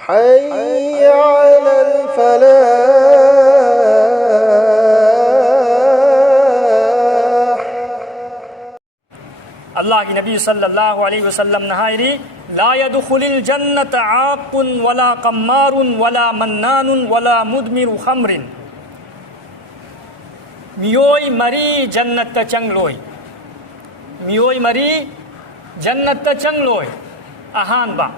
حي على الفلاح. अल्लाह की नबी सल्लल्लाहु अलैहि वसल्लम नहायरी ला यदखुलिल जन्नत आकुन वला कम्मारुन वला मन्नानुन वला मुदमिरु खमरिन मियोई मरी जन्नत चंगलोय मियोई मरी जन्नत चंगलोय अहानबा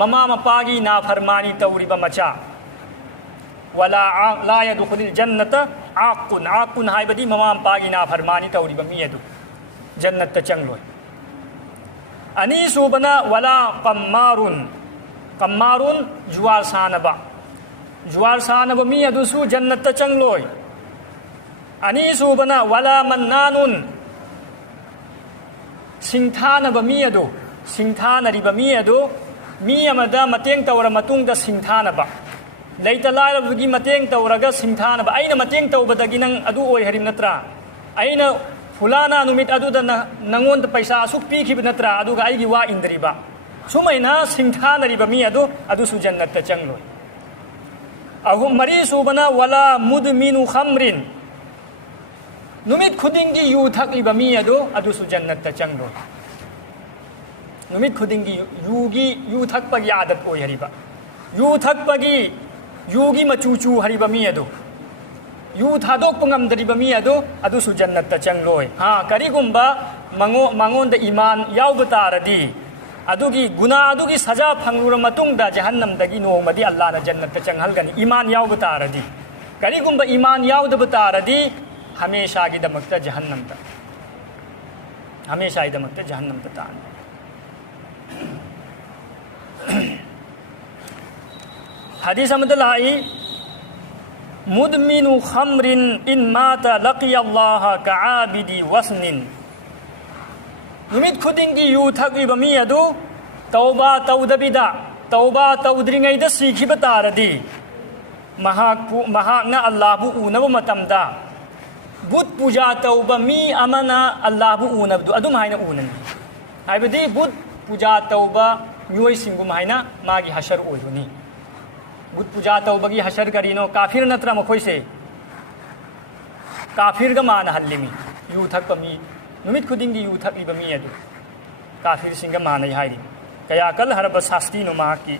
ममा मपागी नाफरमानी तौरिबा मचा वला ला यदखुलिल जन्नत आकुन हाइबदी ममा मपागी नाफरमानी तौरिबा मियदु जन्नत चंगलोय अनीसूबना वला कम्मारुन जुआर सानबा मी अदुसु जन्नत चंगलोय अनीसूबना वला मन्नानुन सिंथानबा मी अदु मी अमदा मतेंग तौर मतुंगदा सिंथानबा लेता लायरबगी मतेंग तौरगा सिंथानबा अइना मतेंग तौबदगी नंग अदु ओय हरिम नत्रा अइना फुलाना नुमित अदुदा नंगोंद पैसा असुक पीखिब नत्रा अदुगा आइगी वा इंदरिबा सुमैना सिंथानरिबा मी अदु सु जन्नत चंगलोय अहुम मरी सुबना वला मुदमिनु खमरिन नुमित खुदिंगी यू थकलिबा मी अदु सु जन्नत चंगलोय नुमित खुदिंगी यू थकपगी आदत ओय Hariba you थकपगी यूगी मचूचू Hariba me you थादोक पंगमदरिबा मी अदु सु जन्नत चंगलोय हाँ करिगुंबा मंगोंद ईमान यावब तारदी अदुगी गुना अदुगी सजा फंगुर मतुंगदा जहन्नमदगी नोंगमदी अल्लाहना जन्नत चंगहलगनी ईमान यावब तारदी करिगुंबा ईमान यावदब तारदी हमेशागी दमकता जहन्नमदा हमेशागी दमकता जहन्नमदा तान हदीस अमदलाई मुदमिनु खमरिन इन माता लकियल्लाह कआबिदी वसनिन नुमित खुदिंगी यू थकलिबा मी अदु तौबा तौदबिदा तौबा तौद्रिंगैदा सीखिबा तारदी महाकना अल्लाहबु उनबा मतमदा बुत पूजा तौबा मी अमना अल्लाहबु उनबदु अदुम हाइना उननी हाइबदी बुत पूजा तौबा मियोय सिंगुम हाइना मागी हशर ओइरुनी बुत पूजा तौबगी हशर करीनो काफिर नत्रा मखोइसे काफिर गा मान हल्लिमी यू थकपा मी नुमित खुदिंगी यू थकलिबा मी अदु काफिर सिंगा मानई हाइरी कया कल हरब शास्ती नो माकी